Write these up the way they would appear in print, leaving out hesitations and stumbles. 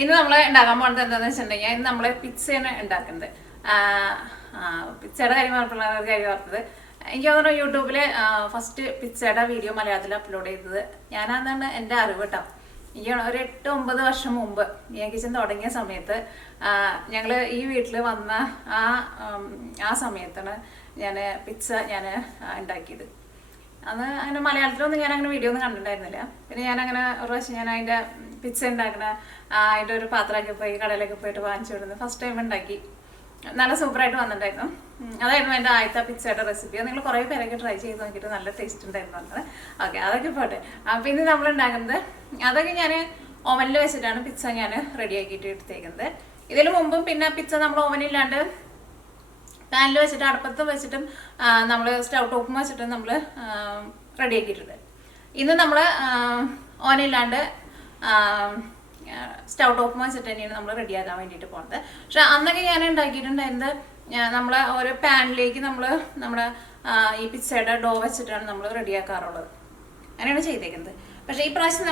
ഇന്ന് നമ്മൾ ഉണ്ടാക്കാൻ പോകുന്നത് എന്താണെന്ന് വെച്ചിട്ടുണ്ടെങ്കിൽ ഇന്ന് നമ്മൾ പിzzയാണ് ഉണ്ടാക്കുന്നത്. പിzzയുടെ കാര്യം പറഞ്ഞിട്ടുള്ള കാര്യം ഓർത്തത്. എനിക്ക് തോന്നുന്നു യൂട്യൂബിൽ ഫസ്റ്റ് പിzzയുടെ വീഡിയോ മലയാളത്തിൽ അപ്ലോഡ് ചെയ്തത് ഞാനാണെന്നാണ് എൻ്റെ അറിവ് കേട്ടോ. എനിക്ക് ഒരു 8-9 വർഷം മുമ്പ് ഞാൻ കിച്ചൻ തുടങ്ങിയ സമയത്ത് ഞങ്ങൾ ഈ വീട്ടിൽ വന്ന ആ സമയത്താണ് ഞാൻ പിസ്സ ഉണ്ടാക്കിയത്. അന്ന് അങ്ങനെ മലയാളത്തിലൊന്നും ഞാൻ അങ്ങനെ വീഡിയോ ഒന്നും കണ്ടിട്ടുണ്ടായിരുന്നില്ല. പിന്നെ ഞാനങ്ങനെ ഒരു പ്രാവശ്യം ഞാൻ അതിൻ്റെ പിസ്സ ഉണ്ടാക്കണ അതിൻ്റെ ഒരു പാത്രമൊക്കെ പോയി കടയിലൊക്കെ പോയിട്ട് വാങ്ങിച്ചു വിടുന്നത് ഫസ്റ്റ് ടൈം ഉണ്ടാക്കി. നല്ല സൂപ്പറായിട്ട് വന്നിട്ടുണ്ടായിരുന്നു. അതായിരുന്നു എൻ്റെ ആദ്യത്തെ പിസ്സയുടെ റെസിപ്പി. നിങ്ങൾ കുറേ പേരൊക്കെ ട്രൈ ചെയ്ത് നോക്കിയിട്ട് നല്ല ടേസ്റ്റ് ഉണ്ടായിരുന്നു പറഞ്ഞത്. ഓക്കെ, അതൊക്കെ പോട്ടെ. പിന്നെ നമ്മൾ ഉണ്ടാക്കുന്നത് അതൊക്കെ ഞാൻ ഓവനിൽ വെച്ചിട്ടാണ് പിസ്സ ഞാൻ റെഡിയാക്കിയിട്ട് എടുത്തേക്കുന്നത്. ഇതിന് മുമ്പും പിന്നെ പിസ്സ നമ്മൾ ഓവനില്ലാണ്ട് പാനിൽ വെച്ചിട്ട് അടുപ്പത്ത് വെച്ചിട്ടും നമ്മൾ സ്റ്റൗ ടോപ്പും വെച്ചിട്ട് നമ്മൾ റെഡിയാക്കിയിട്ടുണ്ട്. ഇന്ന് നമ്മൾ ഓവനില്ലാണ്ട് സ്റ്റൗ ടോപ്പും വെച്ചിട്ട് തന്നെയാണ് നമ്മൾ റെഡിയാക്കാൻ വേണ്ടിയിട്ട് പോകുന്നത്. പക്ഷെ അന്നൊക്കെ ഞാൻ ഉണ്ടാക്കിയിട്ടുണ്ടായിരുന്നത് നമ്മൾ ഒരു പാനിലേക്ക് നമ്മുടെ ഈ പിസ്സയുടെ ഡോ വെച്ചിട്ടാണ് നമ്മൾ റെഡിയാക്കാറുള്ളത്. അങ്ങനെയാണ് ചെയ്തേക്കുന്നത്. പക്ഷേ ഈ പ്രാവശ്യം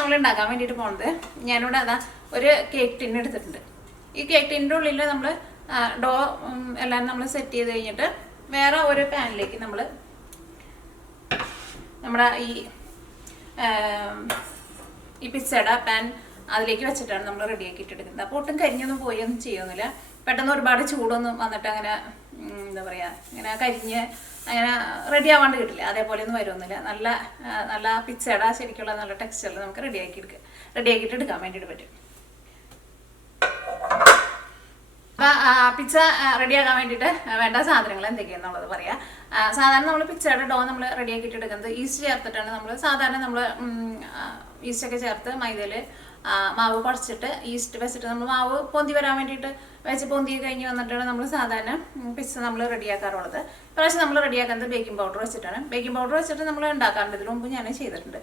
നമ്മൾ ഉണ്ടാക്കാൻ വേണ്ടിയിട്ട് പോകുന്നത് ഞാനിവിടെ അതാ ഒരു കേക്ക് ടിൻ എടുത്തിട്ടുണ്ട്. ഈ കേക്ക് ടിന്നിൻ്റെ ഉള്ളിൽ നമ്മൾ ഡോ എല്ലാം നമ്മൾ സെറ്റ് ചെയ്ത് കഴിഞ്ഞിട്ട് വേറെ ഒരു പാനിലേക്ക് നമ്മുടെ ഈ പിസ്സയുടെ പാൻ അതിലേക്ക് വെച്ചിട്ടാണ് നമ്മൾ റെഡിയാക്കിയിട്ട് എടുക്കുന്നത്. അപ്പോൾ ഒട്ടും കരിഞ്ഞൊന്നും പോയൊന്നും ചെയ്യുന്നില്ല. പെട്ടെന്ന് ഒരുപാട് ചൂടൊന്നും വന്നിട്ട് അങ്ങനെ എന്താ പറയുക ഇങ്ങനെ കരിഞ്ഞ് അങ്ങനെ റെഡി ആവാണ്ട് കിട്ടില്ല. അതേപോലെ ഒന്നും വരുമൊന്നുമില്ല. നല്ല പിസ്സയുടെ ശരിക്കുള്ള നല്ല ടെക്സ്ചറിൽ നമുക്ക് റെഡിയാക്കിയിട്ട് എടുക്കാൻ വേണ്ടിയിട്ട് പറ്റും. അപ്പോൾ പിസ്സ റെഡിയാക്കാൻ വേണ്ടിയിട്ട് വേണ്ട സാധനങ്ങൾ എന്തൊക്കെയാണെന്നുള്ളത് പറയാം. സാധാരണ നമ്മൾ പിസ്സയുടെ ഡോ നമ്മൾ റെഡിയാക്കിയിട്ട് എടുക്കുന്നത് ഈസ്റ്റ് ചേർത്തിട്ടാണ്. നമ്മൾ ഈസ്റ്റൊക്കെ ചേർത്ത് മൈദയിൽ മാവ് കുഴച്ചിട്ട് ഈസ്റ്റ് വെച്ചിട്ട് നമ്മൾ മാവ് പൊന്തി വരാൻ വേണ്ടിയിട്ട് പൊന്തി കഴിഞ്ഞ് വന്നിട്ടാണ് നമ്മൾ സാധാരണ പിസ്സ നമ്മൾ റെഡിയാക്കാറുള്ളത്. പ്രാവശ്യം നമ്മൾ റെഡിയാക്കുന്നത് ബേക്കിംഗ് പൗഡർ വെച്ചിട്ടാണ്. ബേക്കിംഗ് പൗഡർ വെച്ചിട്ട് നമ്മൾ ഉണ്ടാക്കാറുണ്ട്. ഇതിന് മുമ്പ് ഞാൻ ചെയ്തിട്ടുണ്ട്.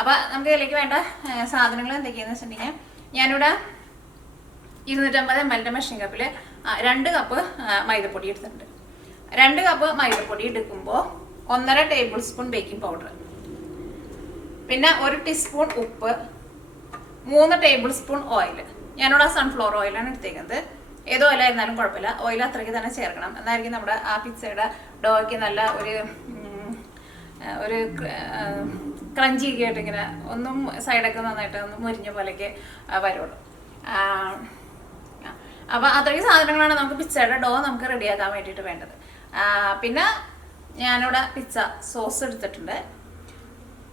അപ്പോൾ നമുക്ക് ഇതിലേക്ക് വേണ്ട സാധനങ്ങൾ എന്തൊക്കെയാണെന്ന് വെച്ചിട്ടുണ്ടെങ്കിൽ ഞാനിവിടെ 250 ml മെഷറിംഗ് കപ്പിൽ 2 കപ്പ് മൈദപ്പൊടി എടുത്തിട്ടുണ്ട്. 2 കപ്പ് മൈദപ്പൊടി എടുക്കുമ്പോൾ 1.5 ടേബിൾ സ്പൂൺ ബേക്കിംഗ് പൗഡർ, പിന്നെ 1 ടീസ്പൂൺ ഉപ്പ്, 3 ടേബിൾ സ്പൂൺ ഓയിൽ. ഞാനിവിടെ സൺഫ്ലവർ ഓയിലാണ് എടുത്തേക്കുന്നത്. ഏത് ഓയിലായിരുന്നാലും കുഴപ്പമില്ല. ഓയിൽ അത്രയ്ക്ക് തന്നെ ചേർക്കണം. എന്നായിരിക്കും നമ്മുടെ ആ പിസ്സയുടെ ഡോയ്ക്ക് നല്ല ഒരു ക്രഞ്ചി ഒക്കെ ആയിട്ട് ഇങ്ങനെ ഒന്നും സൈഡൊക്കെ നന്നായിട്ട് ഒന്ന് മുരിഞ്ഞ പോലെയൊക്കെ വരുള്ളൂ. അപ്പോൾ അത്രയും സാധനങ്ങളാണ് നമുക്ക് പിസ്സയുടെ ഡോ നമുക്ക് റെഡിയാക്കാൻ വേണ്ടിയിട്ട് വേണ്ടത്. പിന്നെ ഞാനിവിടെ പിസ്സ സോസ് എടുത്തിട്ടുണ്ട്.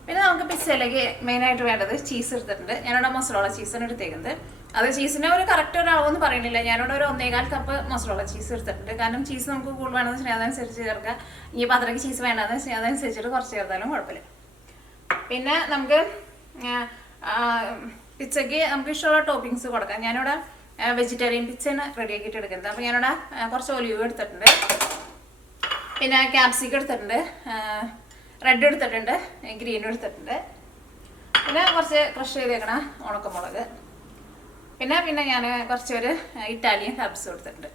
പിന്നെ നമുക്ക് പിസ്സയിലേക്ക് മെയിനായിട്ട് വേണ്ടത് ചീസ് എടുത്തിട്ടുണ്ട്. ഞാനിവിടെ മൊസറോള ചീസാണ് എടുത്തേക്കുന്നത്. അത് ചീസിന് ഒരു കറക്റ്റ് ഒരാളൊന്നും പറയണില്ല. ഞാനിവിടെ ഒരു 1.25 കപ്പ് മൊസറോള ചീസ് എടുത്തിട്ടുണ്ട്. കാരണം ചീസ് നമുക്ക് കൂടുതൽ വേണമെന്ന് വെച്ചാൽ അതനുസരിച്ച് ചേർക്കുക. ഇനി അത്രയ്ക്ക് ചീസ് വേണ്ടെന്ന് വെച്ചാൽ അതനുസരിച്ചിട്ട് കുറച്ച് ചേർത്താലും കുഴപ്പമില്ല. പിന്നെ നമുക്ക് പിസ്സയ്ക്ക് നമുക്ക് ഇഷ്ടമുള്ള ടോപ്പിങ്സ് കൊടുക്കാം. ഞാനിവിടെ വെജിറ്റേറിയൻ പിസ്സയാണ് റെഡിയാക്കിയിട്ട് എടുക്കുന്നത്. അപ്പോൾ ഞാനിവിടെ കുറച്ച് ഒലിവ് എടുത്തിട്ടുണ്ട്, പിന്നെ ക്യാപ്സിക്കം എടുത്തിട്ടുണ്ട്, റെഡ് എടുത്തിട്ടുണ്ട്, ഗ്രീൻ എടുത്തിട്ടുണ്ട്, പിന്നെ കുറച്ച് ക്രഷ് ചെയ്തേക്കണ ഉണക്കമുളക്, പിന്നെ ഞാൻ കുറച്ചൊരു ഇറ്റാലിയൻ ഹെർബ്സ് എടുത്തിട്ടുണ്ട്.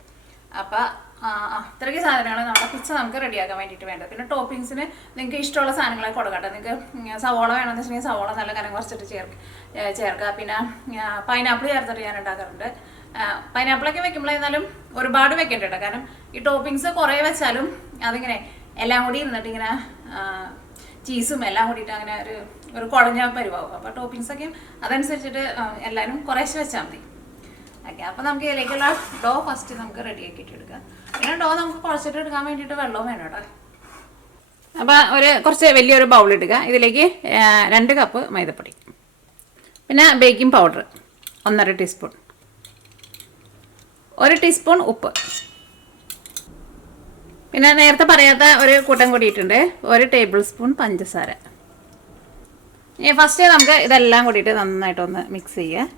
അപ്പോൾ അത്രയ്ക്ക് സാധനങ്ങൾ നമ്മുടെ പിസ്സ നമുക്ക് റെഡിയാക്കാൻ വേണ്ടിയിട്ട് വേണ്ടത്. പിന്നെ ടോപ്പിങ്സിന് നിങ്ങൾക്ക് ഇഷ്ടമുള്ള സാധനങ്ങളൊക്കെ കൊടുക്കട്ടെ. നിങ്ങൾക്ക് സവോള വേണമെന്ന് വെച്ചിട്ടുണ്ടെങ്കിൽ സവോള നല്ല കനം കുറച്ചിട്ട് ചേർക്കുക. പിന്നെ പൈനാപ്പിൾ ചേർത്തിട്ട് ഞാൻ ഉണ്ടാക്കാറുണ്ട്. പൈനാപ്പിളൊക്കെ വെക്കുമ്പോൾ എന്നാലും ഒരുപാട് വെക്കേണ്ട കേട്ടോ. കാരണം ഈ ടോപ്പിങ്സ് കുറേ വെച്ചാലും അതിങ്ങനെ എല്ലാം കൂടി ഇരുന്നിട്ട് ഇങ്ങനെ ചീസും എല്ലാം കൂടിയിട്ട് അങ്ങനെ ഒരു കുഴഞ്ഞ പരിവാകും. അപ്പോൾ ടോപ്പിങ്സൊക്കെ അതനുസരിച്ചിട്ട് എല്ലാവരും കുറേശ്ശെ വെച്ചാൽ മതി. ഓക്കെ, അപ്പോൾ നമുക്ക് ഇതിലേക്കുള്ള ഡോ ഫസ്റ്റ് നമുക്ക് റെഡിയാക്കിയിട്ട് എടുക്കാം. പിന്നെ ഡോ നമുക്ക് കുഴച്ചിട്ട് എടുക്കാൻ വേണ്ടിയിട്ട് വെള്ളവും വേണം കേട്ടോ. അപ്പോൾ കുറച്ച് വലിയൊരു ബൗൾ എടുക്കുക. ഇതിലേക്ക് 2 കപ്പ് മൈദപ്പൊടി, പിന്നെ ബേക്കിംഗ് പൗഡർ 1.5 ടീസ്പൂൺ, 1 ടീസ്പൂൺ ഉപ്പ്, പിന്നെ നേരത്തെ പറയാത്ത ഒരു കൂട്ടം കൂടിയിട്ടുണ്ട് 1 ടേബിൾ സ്പൂൺ പഞ്ചസാര. ഫസ്റ്റ് നമുക്ക് ഇതെല്ലാം കൂടിയിട്ട് നന്നായിട്ടൊന്ന് മിക്സ് ചെയ്യുക.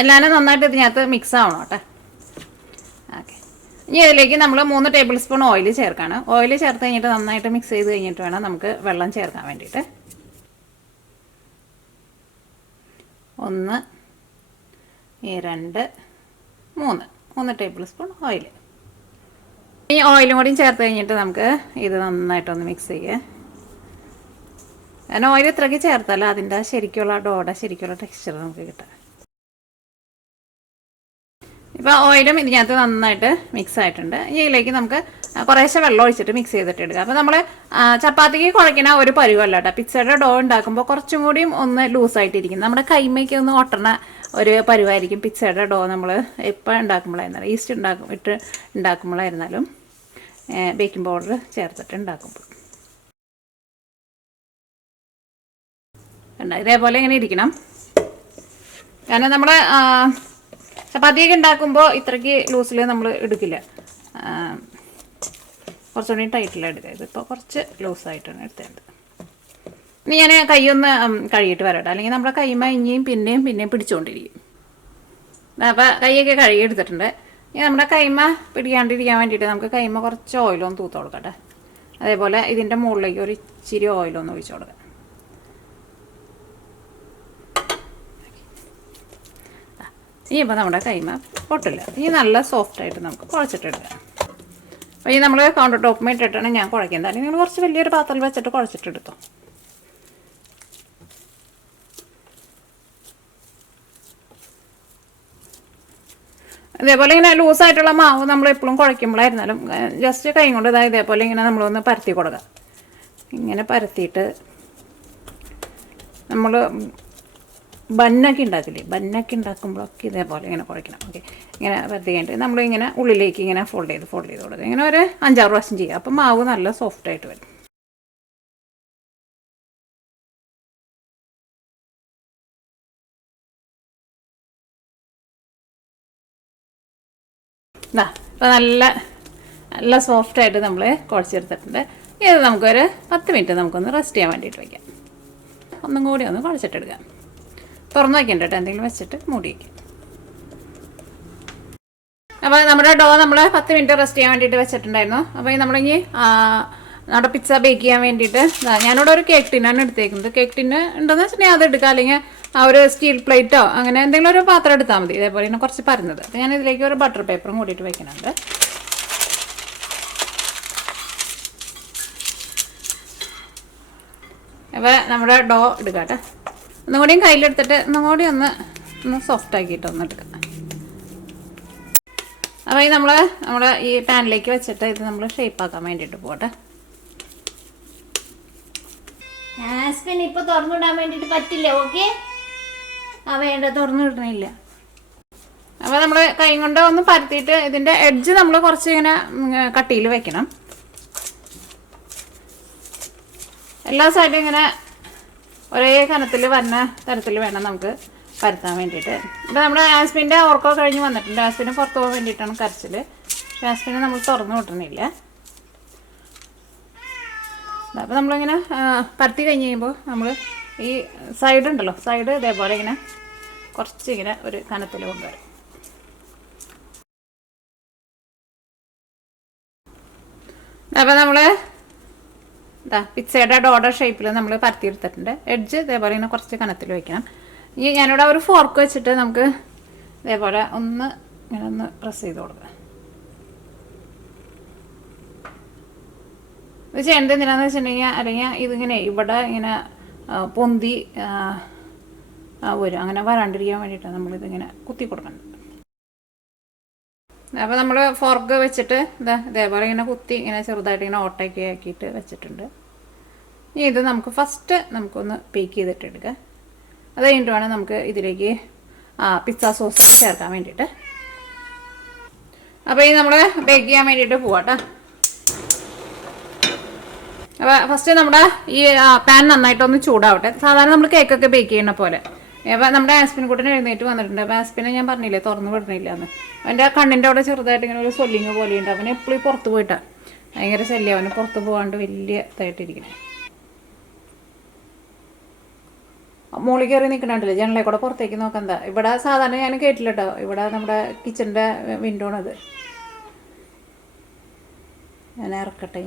എല്ലാവരും നന്നായിട്ട് ഇതിനകത്ത് മിക്സ് ആവണം കേട്ടോ. ഓക്കെ, ഇനി ഇതിലേക്ക് നമ്മൾ 3 ടേബിൾ സ്പൂൺ ഓയിൽ ചേർക്കാണ്. ഓയിൽ ചേർത്ത് കഴിഞ്ഞിട്ട് നന്നായിട്ട് മിക്സ് ചെയ്ത് കഴിഞ്ഞിട്ട് വേണം നമുക്ക് വെള്ളം ചേർക്കാൻ വേണ്ടിയിട്ട്. 1, 2, 3 ടേബിൾ സ്പൂൺ ഓയിൽ. ഈ ഓയിലും കൂടി ചേർത്ത് കഴിഞ്ഞിട്ട് നമുക്ക് ഇത് നന്നായിട്ടൊന്ന് മിക്സ് ചെയ്യുക. കാരണം ഓയിൽ ഇത്രയ്ക്ക് ചേർത്താലോ അതിൻ്റെ ശരിക്കുള്ള ഡോയുടെ ശരിക്കുള്ള ടെക്സ്ചർ നമുക്ക് കിട്ടുക. ഇപ്പോൾ ഓയിലും ഇതിനകത്ത് നന്നായിട്ട് മിക്സ് ആയിട്ടുണ്ട്. ഇതിലേക്ക് നമുക്ക് കുറേശ്ശെ വെള്ളം ഒഴിച്ചിട്ട് മിക്സ് ചെയ്തിട്ട് എടുക്കുക. അപ്പോൾ നമ്മൾ ചപ്പാത്തിക്ക് കുഴയ്ക്കുന്ന ഒരു പരുവല്ല കേട്ടോ. പിzzയുടെ ഡോ ഉണ്ടാക്കുമ്പോൾ കുറച്ചും കൂടിയും ഒന്ന് ലൂസായിട്ടിരിക്കും. നമ്മുടെ കൈമയ്ക്ക് ഒന്ന് ഒട്ടണ ഒരു പരുവായിരിക്കും പിzzയുടെ ഡോ നമ്മൾ എപ്പോൾ ഉണ്ടാക്കുമ്പോഴായിരുന്നാലും ഈസ്റ്റ് ഉണ്ടാക്കുമ്പോഴായിരുന്നാലും ബേക്കിംഗ് പൗഡർ ചേർത്തിട്ട് ഉണ്ടാക്കുമ്പോൾ ഇതേപോലെ ഇങ്ങനെ ഇരിക്കണം. കാരണം നമ്മൾ ചപ്പാത്തിയൊക്കെ ഉണ്ടാക്കുമ്പോൾ ഇത്രയ്ക്ക് ലൂസിൽ നമ്മൾ എടുക്കില്ല, കുറച്ചുകൂടി ടൈറ്റിലാണ് എടുക്കുക. ഇതിപ്പോൾ കുറച്ച് ലൂസായിട്ടാണ് എടുത്തത്. ഇനി ഞാൻ കൈയൊന്ന് കഴുകിയിട്ട് വരട്ടെ, അല്ലെങ്കിൽ നമ്മുടെ കൈമ ഇനിയും പിന്നെയും പിടിച്ചുകൊണ്ടിരിക്കും. അപ്പോൾ കൈയൊക്കെ കഴുകി എടുത്തിട്ടുണ്ട്. ഇനി നമ്മുടെ കൈമ പിടിക്കാണ്ടിരിക്കാൻ വേണ്ടിയിട്ട് നമുക്ക് കൈമ കുറച്ച് ഓയിലൊന്ന് തൂത്ത് കൊടുക്കട്ടെ. അതേപോലെ ഇതിൻ്റെ മുകളിലേക്ക് ഒരു ഇച്ചിരി ഓയിലൊന്ന് ഒഴിച്ച് കൊടുക്കാം. ഇനി ഇപ്പോൾ നമ്മുടെ കൈമ പൊട്ടില്ല. ഇനി നല്ല സോഫ്റ്റായിട്ട് നമുക്ക് കുഴച്ചിട്ടെടുക്കാം. അപ്പോൾ ഈ നമ്മൾ കൗണ്ടർ ടോപ്പ് ഇട്ടിട്ടാണ് ഞാൻ കുഴക്കുന്നത്. അല്ലെങ്കിൽ നിങ്ങൾ കുറച്ച് വലിയൊരു പാത്രത്തിൽ വെച്ചിട്ട് കുഴച്ചിട്ടെടുത്തോ. ഇതേപോലെ ഇങ്ങനെ ലൂസായിട്ടുള്ള മാവ് നമ്മൾ എപ്പോഴും കുഴയ്ക്കുമ്പോഴായിരുന്നാലും ജസ്റ്റ് കൈ കൊണ്ട് ഇതേപോലെ ഇങ്ങനെ നമ്മളൊന്ന് പരത്തി കൊടുക്കുക. ഇങ്ങനെ പരത്തിയിട്ട് നമ്മൾ ബന്നൊക്കെ ഉണ്ടാക്കില്ലേ, ബന്നൊക്കെ ഉണ്ടാക്കുമ്പോഴൊക്കെ ഇതേപോലെ ഇങ്ങനെ കുഴയ്ക്കണം. ഓക്കെ, ഇങ്ങനെ പരത്തി കഴിഞ്ഞിട്ട് നമ്മളിങ്ങനെ ഉള്ളിലേക്ക് ഇങ്ങനെ ഫോൾഡ് ചെയ്ത് കൊടുക്കുക. ഇങ്ങനെ ഒരു 5-6 പ്രാവശ്യം ചെയ്യുക. അപ്പം മാവ് നല്ല സോഫ്റ്റായിട്ട് വരും. ഇപ്പോൾ നല്ല സോഫ്റ്റായിട്ട് നമ്മൾ കുഴച്ചെടുത്തിട്ടുണ്ട്. ഇത് നമുക്കൊരു 10 മിനിറ്റ് നമുക്കൊന്ന് റെസ്റ്റ് ചെയ്യാൻ വേണ്ടിയിട്ട് വയ്ക്കാം. ഒന്നും കൂടി ഒന്ന് കുഴച്ചിട്ടെടുക്കാം. തുറന്ന് വയ്ക്കണ്ട കേട്ടോ, എന്തെങ്കിലും വെച്ചിട്ട് മൂടി വയ്ക്കാം. അപ്പോൾ നമ്മുടെ ഡോ നമ്മൾ 10 മിനിറ്റ് റെസ്റ്റ് ചെയ്യാൻ വേണ്ടിയിട്ട് വെച്ചിട്ടുണ്ടായിരുന്നു. അപ്പോൾ നമ്മളിനി നമ്മുടെ പിസ്സ ബേക്ക് ചെയ്യാൻ വേണ്ടിയിട്ട് ഞാനിവിടെ ഒരു കേക്ക് ടിന്നാണ് എടുത്തേക്കുന്നത്. കേക്ക് ടിന്ന് ഉണ്ടെന്ന് വെച്ചിട്ടുണ്ടെങ്കിൽ അത് എടുക്കുക, അല്ലെങ്കിൽ ആ ഒരു സ്റ്റീൽ പ്ലേറ്റോ അങ്ങനെ എന്തെങ്കിലും ഒരു പാത്രം എടുത്താൽ മതി. ഇതേപോലെ തന്നെ കുറച്ച് പരന്നത്. അപ്പോൾ ഞാൻ ഇതിലേക്ക് ഒരു ബട്ടർ പേപ്പറും കൂടിയിട്ട് വയ്ക്കുന്നുണ്ട്. അപ്പോൾ നമ്മുടെ ഡോ എടുക്കാട്ടെ. ഒന്നും കൂടിയും കയ്യിലെടുത്തിട്ട് ഒന്ന് സോഫ്റ്റ് ആക്കിയിട്ട് ഒന്ന് എടുക്കാം. അപ്പോൾ ഈ നമ്മുടെ ഈ പാനിലേക്ക് വെച്ചിട്ട് ഇത് നമ്മൾ ഷേപ്പാക്കാൻ വേണ്ടിയിട്ട് പോകട്ടെ. ഇപ്പോൾ തുറന്നിടാൻ വേണ്ടിയിട്ട് പറ്റില്ല. ഓക്കെ, വേണ്ട, തുറന്നു കിട്ടണില്ല. അപ്പോൾ നമ്മൾ കൈ കൊണ്ട് ഒന്ന് പരത്തിയിട്ട് ഇതിൻ്റെ എഡ്ജ് നമ്മൾ കുറച്ച് ഇങ്ങനെ കട്ടിയിൽ വെക്കണം. എല്ലാ സൈഡും ഇങ്ങനെ ഒരേ കനത്തിൽ വരുന്ന തരത്തിൽ വേണം നമുക്ക് പരത്താൻ വേണ്ടിയിട്ട്. ഇപ്പോൾ നമ്മുടെ ആസ്പിൻ്റെ ഓർക്കൊക്കെ കഴിഞ്ഞ് വന്നിട്ടുണ്ട്. ആസ്പിന് പുറത്ത് പോകാൻ വേണ്ടിയിട്ടാണ് കരച്ചിൽ. ആസ്പിനെ നമ്മൾ തുറന്നു കിട്ടണില്ല. അപ്പോൾ നമ്മളിങ്ങനെ പരത്തി കഴിഞ്ഞ് കഴിയുമ്പോൾ നമ്മൾ ഈ സൈഡ് ഉണ്ടല്ലോ, സൈഡ് ഇതേപോലെ ഇങ്ങനെ കുറച്ച് ഇങ്ങനെ ഒരു കനത്തിൽ കൊണ്ടുവരും. അപ്പോൾ നമ്മൾ പിസ്സയുടെ ഡോഡർ ഷേപ്പിൽ നമ്മൾ പരത്തിയെടുത്തിട്ടുണ്ട്. എഡ്ജ് ഇതേപോലെ ഇങ്ങനെ കുറച്ച് കനത്തിൽ വയ്ക്കണം. ഈ ഞാനിവിടെ ഒരു ഫോർക്ക് വെച്ചിട്ട് നമുക്ക് ഇതേപോലെ ഇങ്ങനെ ഒന്ന് പ്രസ് ചെയ്ത് കൊടുക്കുക. ഇത് ചെയ്യേണ്ടത് എന്തിനാന്ന് വെച്ചിട്ടുണ്ടെങ്കിൽ അല്ലെങ്കിൽ ഇതിങ്ങനെ ഇവിടെ ഇങ്ങനെ പൊന്തി വരും. അങ്ങനെ വരാണ്ടിരിക്കാൻ വേണ്ടിയിട്ടാണ് നമ്മളിതിങ്ങനെ കുത്തി കൊടുക്കേണ്ടത്. അപ്പോൾ നമ്മൾ ഫോർക്ക് വെച്ചിട്ട് ഇതേപോലെ ഇങ്ങനെ കുത്തി ഇങ്ങനെ ചെറുതായിട്ട് ഇങ്ങനെ ഓട്ടയൊക്കെ ആക്കിയിട്ട് വെച്ചിട്ടുണ്ട്. ഇനി ഇത് നമുക്ക് ഫസ്റ്റ് നമുക്കൊന്ന് ബേക്ക് ചെയ്തിട്ട് എടുക്കാം. അത് കഴിഞ്ഞിട്ട് വേണം നമുക്ക് ഇതിലേക്ക് പിസ്സ സോസ് ചേർക്കാൻ വേണ്ടിയിട്ട്. അപ്പോൾ ഈ നമ്മൾ ബേക്ക് ചെയ്യാൻ വേണ്ടിയിട്ട് പോവാട്ടോ. അപ്പോൾ ഫസ്റ്റ് നമ്മുടെ ഈ പാൻ നന്നായിട്ടൊന്ന് ചൂടാവട്ടെ. സാധാരണ നമ്മൾ കേക്കൊക്കെ ബേക്ക് ചെയ്യുന്ന പോലെ. അപ്പോൾ നമ്മുടെ ആസ്പിൻ കൂട്ടിന് എഴുന്നേറ്റ് വന്നിട്ടുണ്ട്. അപ്പോൾ ആസ്പിനെ ഞാൻ പറഞ്ഞില്ലേ തുറന്ന് വിടണില്ല എന്ന്. അവൻ്റെ കണ്ണിൻ്റെ അവിടെ ചെറുതായിട്ട് ഇങ്ങനെ ഒരു സ്വെല്ലിങ് പോലെയുണ്ട്. അവന് എപ്പോഴും പുറത്ത് പോയിട്ടാണ് ഭയങ്കര ശല്യം. അവന് പുറത്ത് പോകാണ്ട് വലിയ ഇതായിട്ടിരിക്കണേ. മോളിൽ കയറി നിൽക്കണുണ്ടല്ലോ ജനലെ കൂടെ പുറത്തേക്ക് നോക്കാൻ. ഇവിടെ സാധാരണ ഞാൻ കേട്ടില്ല കേട്ടോ. ഇവിടെ നമ്മുടെ കിച്ചൻ്റെ വിൻഡോ ആണത്. ഞാൻ ഇറക്കട്ടെ.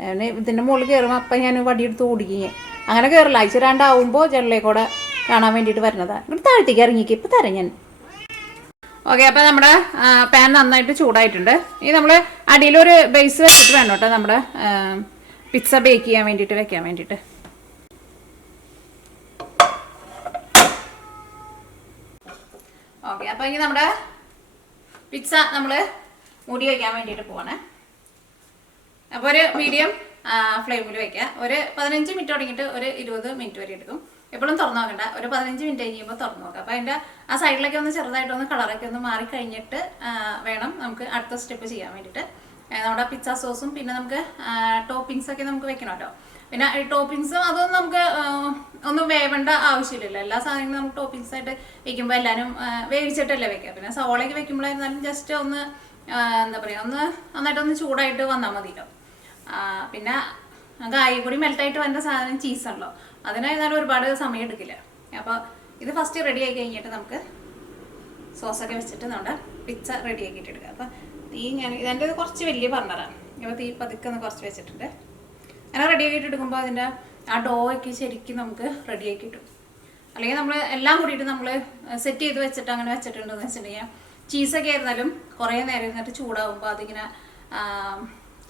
ഞാൻ ഇതിൻ്റെ മുകളിൽ കയറുമ്പോൾ അപ്പം ഞാൻ വടിയെടുത്ത് ഓടിക്കുക. അങ്ങനെ കയറില്ല. ആഴ്ച 2 ആവുമ്പോൾ ജനലെ കൂടെ കാണാൻ വേണ്ടിയിട്ട് വരുന്നതാണ്. ഇവിടെ താഴത്തേക്ക് ഇറങ്ങിക്കുക. ഇപ്പം തരാം ഞാൻ. ഓക്കെ, അപ്പോൾ നമ്മുടെ പാൻ നന്നായിട്ട് ചൂടായിട്ടുണ്ട്. ഇനി നമ്മൾ അടിയിലൊരു ബേസ് വെച്ചിട്ട് വേണം കേട്ടോ നമ്മുടെ പിസ്സ ബേക്ക് ചെയ്യാൻ വേണ്ടിയിട്ട് വെക്കാൻ വേണ്ടിയിട്ട്. അപ്പോൾ ഇനി നമ്മുടെ പിസ്സ നമ്മൾ മൂടി വയ്ക്കാൻ വേണ്ടിയിട്ട് പോവാണ്. അപ്പോൾ ഒരു മീഡിയം ഫ്ലെയിമിൽ വയ്ക്കുക. ഒരു 15 മിനിറ്റ് തുടങ്ങിയിട്ട് ഒരു 20 മിനിറ്റ് വരെ എടുക്കും. എപ്പോഴും തുറന്നു നോക്കണ്ട, ഒരു 15 മിനിറ്റ് കഴിയുമ്പോൾ തുറന്നു നോക്കാം. അപ്പോൾ അതിൻ്റെ ആ സൈഡിലൊക്കെ ഒന്ന് ചെറുതായിട്ടൊന്ന് കളറൊക്കെ ഒന്ന് മാറിക്കഴിഞ്ഞിട്ട് വേണം നമുക്ക് അടുത്ത സ്റ്റെപ്പ് ചെയ്യാൻ വേണ്ടിയിട്ട്. നമ്മുടെ പിസ്സ സോസും പിന്നെ നമുക്ക് ടോപ്പിങ്സൊക്കെ നമുക്ക് വെക്കണം കേട്ടോ. പിന്നെ ഈ ടോപ്പിങ്സും അതൊന്നും നമുക്ക് ഒന്നും വേവേണ്ട ആവശ്യമില്ലല്ലോ. എല്ലാ സാധനങ്ങളും നമുക്ക് ടോപ്പിങ്സ് ആയിട്ട് വെക്കുമ്പോൾ എല്ലാവരും വേവിച്ചിട്ടല്ലേ വെക്കുക. പിന്നെ സവോളയൊക്കെ വെക്കുമ്പോഴായിരുന്നാലും ജസ്റ്റ് ഒന്ന് എന്താ പറയുക, ഒന്ന് നന്നായിട്ടൊന്ന് ചൂടായിട്ട് വന്നാൽ മതിയല്ലോ. പിന്നെ കായ കൂടി മെൽട്ടായിട്ട് വന്ന സാധനം ചീസാണല്ലോ, അതിനായിരുന്നാലും ഒരുപാട് സമയം എടുക്കില്ല. അപ്പോൾ ഇത് ഫസ്റ്റ് റെഡി ആയി കഴിഞ്ഞിട്ട് നമുക്ക് സോസൊക്കെ വെച്ചിട്ട് നമ്മുടെ പിസ്സ റെഡി ആക്കിയിട്ട് എടുക്കുക. അപ്പോൾ തീ ഞാൻ ഇതിൻ്റെ കുറച്ച് വലിയ ബർണറാണ്. അപ്പോൾ തീ പതുക്കെ ഒന്ന് കുറച്ച് വെച്ചിട്ടുണ്ട്. അങ്ങനെ റെഡി ആക്കിയിട്ട് എടുക്കുമ്പോൾ അതിൻ്റെ ആ ഡോ ഒക്കെ ശരിക്കും നമുക്ക് റെഡി ആക്കി കിട്ടും. അല്ലെങ്കിൽ നമ്മൾ എല്ലാം കൂടിയിട്ട് നമ്മൾ സെറ്റ് ചെയ്ത് വെച്ചിട്ട് അങ്ങനെ വെച്ചിട്ടുണ്ടെന്ന് വെച്ചിട്ടുണ്ടെങ്കിൽ ചീസൊക്കെ ആയിരുന്നാലും കുറേ നേരം ഇരുന്നിട്ട് ചൂടാകുമ്പോൾ അതിങ്ങനെ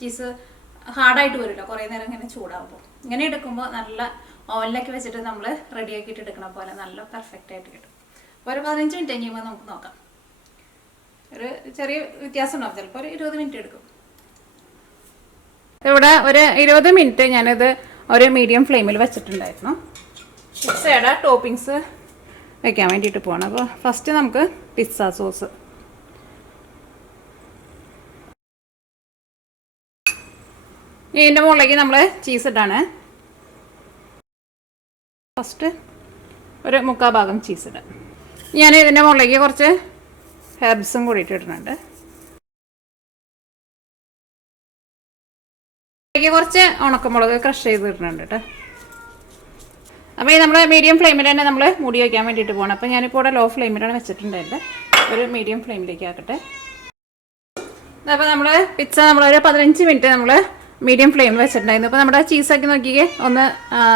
ചീസ് ഹാർഡായിട്ട് വരില്ല. കുറേ നേരം ഇങ്ങനെ ചൂടാകുമ്പോൾ ഇങ്ങനെ എടുക്കുമ്പോൾ നല്ല ഓവനിലൊക്കെ വെച്ചിട്ട് നമ്മൾ റെഡി ആക്കിയിട്ട് എടുക്കണ പോലെ നല്ല പെർഫെക്റ്റ് ആയിട്ട് കിട്ടും. അപ്പോൾ ഒരു 15 മിനിറ്റ് കഴിയുമ്പോൾ നമുക്ക് നോക്കാം. ഒരു ചെറിയ വ്യത്യാസം ഉണ്ടാവും, ചിലപ്പോൾ ഒരു 20 മിനിറ്റ് എടുക്കും. ഇവിടെ ഒരു 20 മിനിറ്റ് ഞാനിത് ഒരു മീഡിയം ഫ്ലെയിമിൽ വെച്ചിട്ടുണ്ടായിരുന്നു. പിസ്സയുടെ ടോപ്പിങ്സ് വെക്കാൻ വേണ്ടിയിട്ട് പോകണം. അപ്പോൾ ഫസ്റ്റ് നമുക്ക് പിസ്സ സോസ്, ഇതിൻ്റെ മുകളിലേക്ക് നമ്മൾ ചീസ് ഇട്ടാണ്. ഫസ്റ്റ് ഒരു 3/4 ഭാഗം ചീസ് ഇടാം. ഞാൻ ഇതിൻ്റെ മുകളിലേക്ക് കുറച്ച് ഹെർബ്സും കൂടി ഇട്ടിട്ടുണ്ട്. കുറച്ച് ഉണക്കമുളക് ക്രഷ് ചെയ്ത് ഇട്ടിട്ടുണ്ട് കേട്ടോ. അപ്പോൾ ഈ നമ്മൾ മീഡിയം ഫ്ലെയിമിൽ തന്നെ നമ്മൾ മൂടി വയ്ക്കാൻ വേണ്ടിയിട്ട് പോകണം. അപ്പോൾ ഞാനിപ്പോൾ ഇവിടെ ലോ ഫ്ലെയിമിലാണ് വെച്ചിട്ടുണ്ടായത്. ഒരു മീഡിയം ഫ്ലെയിമിലേക്ക് ആക്കട്ടെ. അപ്പോൾ നമ്മൾ പിസ്സ നമ്മളൊരു 15 മിനിറ്റ് നമ്മൾ മീഡിയം ഫ്ലെയിമിൽ വെച്ചിട്ടുണ്ടായിരുന്നു. അപ്പോൾ നമ്മുടെ ചീസൊക്കെ നോക്കിയേ ഒന്ന്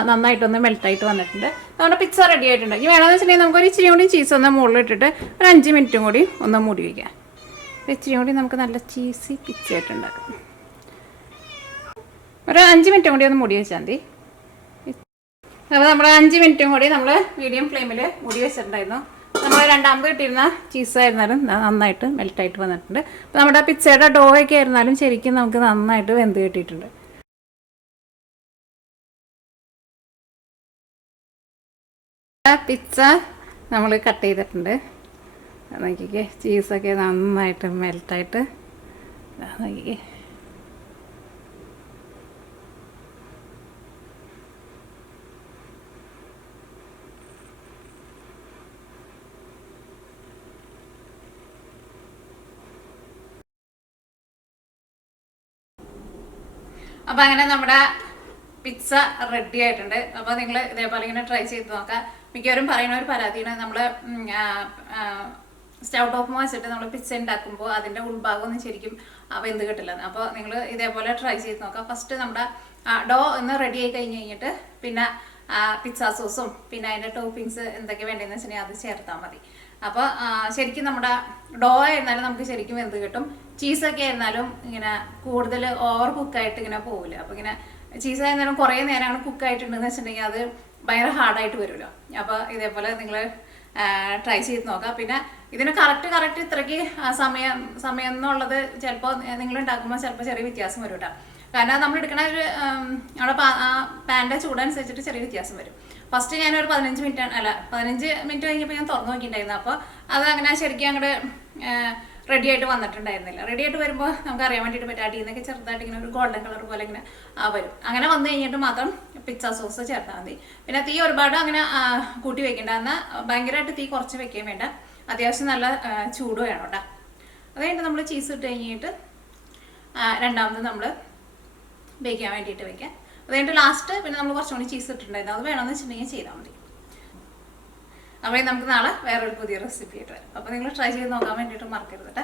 നന്നായിട്ടൊന്ന് മെൽട്ടായിട്ട് വന്നിട്ടുണ്ട്. നമ്മുടെ പിസ്സ റെഡി ആയിട്ടുണ്ട്. ഇനി വേണമെന്ന് വെച്ചിട്ടുണ്ടെങ്കിൽ നമുക്കൊരു ഇച്ചിരി കൂടി ചീസ് ഒന്ന് മുകളിൽ ഇട്ടിട്ട് ഒരു 5 മിനിറ്റും കൂടി ഒന്ന് മൂടി വയ്ക്കാം. ഇച്ചിരി കൂടി നമുക്ക് നല്ല ചീസി പിസ്സ ആയിട്ട് ഉണ്ടാക്കാം. ഒരു 5 മിനിറ്റും കൂടി ഒന്ന് മൂടി വെച്ചാൽ മതി. അപ്പോൾ നമ്മൾ 5 മിനിറ്റും കൂടി നമ്മൾ മീഡിയം ഫ്ലെയിമിൽ മൂടി വെച്ചിട്ടുണ്ടായിരുന്നു. നമ്മൾ രണ്ടാമത് കിട്ടിയിരുന്ന ചീസായിരുന്നാലും നന്നായിട്ട് മെൽട്ടായിട്ട് വന്നിട്ടുണ്ട്. അപ്പോൾ നമ്മുടെ പിസ്സയുടെ ഡോ ഒക്കെ ആയിരുന്നാലും ശരിക്കും നമുക്ക് നന്നായിട്ട് വെന്ത് കിട്ടിയിട്ടുണ്ട്. പിസ്സ നമ്മൾ കട്ട് ചെയ്തിട്ടുണ്ട്. നോക്കിക്കേ, ചീസൊക്കെ നന്നായിട്ട് മെൽട്ടായിട്ട് നോക്കിക്കേ. അപ്പോൾ അങ്ങനെ നമ്മുടെ പിസ്സ റെഡി ആയിട്ടുണ്ട്. അപ്പോൾ നിങ്ങൾ ഇതേപോലെ ഇങ്ങനെ ട്രൈ ചെയ്ത് നോക്കാം. മിക്കവരും പറയുന്ന ഒരു പരാതിയാണ്, നമ്മൾ സ്റ്റൗ ടോപ്പ് വെച്ചിട്ട് നമ്മൾ പിസ്സ ഉണ്ടാക്കുമ്പോൾ അതിൻ്റെ ഉൾഭാഗമൊന്നും ശരിക്കും വെന്ത് കിട്ടില്ല. അപ്പോൾ നിങ്ങൾ ഇതേപോലെ ട്രൈ ചെയ്ത് നോക്കാം. ഫസ്റ്റ് നമ്മുടെ ഡോ ഒന്ന് റെഡി ആയി കഴിഞ്ഞിട്ട് പിന്നെ പിസ്സ സോസും പിന്നെ അതിൻ്റെ ടോപ്പിങ്സ് എന്തൊക്കെ വേണ്ടതെന്ന് വെച്ചിട്ടുണ്ടെങ്കിൽ അത് ചേർത്താൽ മതി. അപ്പോൾ ശരിക്കും നമ്മുടെ ഡോ ആയിരുന്നാലും നമുക്ക് ശരിക്കും വെന്ത് കിട്ടും. ചീസൊക്കെ ആയിരുന്നാലും ഇങ്ങനെ കൂടുതൽ ഓവർ കുക്കായിട്ട് ഇങ്ങനെ പോവില്ല. അപ്പോൾ ഇങ്ങനെ ചീസ് ആയിരുന്നാലും കുറേ നേരം അങ്ങനെ കുക്കായിട്ടുണ്ടെന്ന് വെച്ചിട്ടുണ്ടെങ്കിൽ അത് ഭയങ്കര ഹാർഡായിട്ട് വരുമല്ലോ. അപ്പോൾ ഇതേപോലെ നിങ്ങൾ ട്രൈ ചെയ്ത് നോക്കാം. പിന്നെ ഇതിന് കറക്റ്റ് ഇത്രയ്ക്ക് സമയം എന്നുള്ളത് ചിലപ്പോൾ നിങ്ങൾ ഉണ്ടാക്കുമ്പോൾ ചിലപ്പോൾ ചെറിയ വ്യത്യാസം വരും കേട്ടോ. കാരണം നമ്മൾ എടുക്കണ ഒരു നമ്മുടെ പാൻ്റെ ചൂടനുസരിച്ചിട്ട് ചെറിയ വ്യത്യാസം വരും. ഫസ്റ്റ് ഞാനൊരു 15 മിനിറ്റ് കഴിഞ്ഞപ്പോൾ ഞാൻ തുറന്നു നോക്കിയിട്ടുണ്ടായിരുന്നു. അപ്പോൾ അത് അങ്ങനെ ശരിക്കും അങ്ങോട്ട് റെഡി ആയിട്ട് വന്നിട്ടുണ്ടായിരുന്നില്ല. റെഡി ആയിട്ട് വരുമ്പോൾ നമുക്ക് അറിയാൻ വേണ്ടിയിട്ട് പറ്റും. അടിയിൽ നിന്നൊക്കെ ചെറുതായിട്ട് ഇങ്ങനെ ഒരു ഗോൾഡൻ കളർ പോലെ ഇങ്ങനെ വരും. അങ്ങനെ വന്നു കഴിഞ്ഞിട്ട് മാത്രം പിസ്സ സോസ് ചേർത്താൽ മതി. പിന്നെ തീ ഒരുപാട് അങ്ങനെ കൂട്ടി വെക്കേണ്ട, എന്നാൽ ഭയങ്കരമായിട്ട് തീ കുറച്ച് വെക്കുകയും വേണ്ട. അത്യാവശ്യം നല്ല ചൂട് വേണം കേട്ടോ. അത് കഴിഞ്ഞിട്ട് നമ്മൾ ചീസ് ഇട്ട് കഴിഞ്ഞിട്ട് രണ്ടാമത് നമ്മൾ ബേക്ക് ചെയ്യാൻ വേണ്ടിയിട്ട് വെക്കാം. അത് കഴിഞ്ഞിട്ട് ലാസ്റ്റ് പിന്നെ നമ്മൾ കുറച്ചും കൂടി ചീസ് ഇട്ടിട്ടുണ്ടായിരുന്നു. അത് വേണമെന്ന് വെച്ചിട്ടുണ്ടെങ്കിൽ ചെയ്താൽ മതി. അപ്പോൾ നമുക്ക് നാളെ വേറൊരു പുതിയ റെസിപ്പി ആയിട്ട് വരാം. അപ്പോൾ നിങ്ങൾ ട്രൈ ചെയ്ത് നോക്കാൻ വേണ്ടിയിട്ട് മറക്കരുത് കേട്ടോ.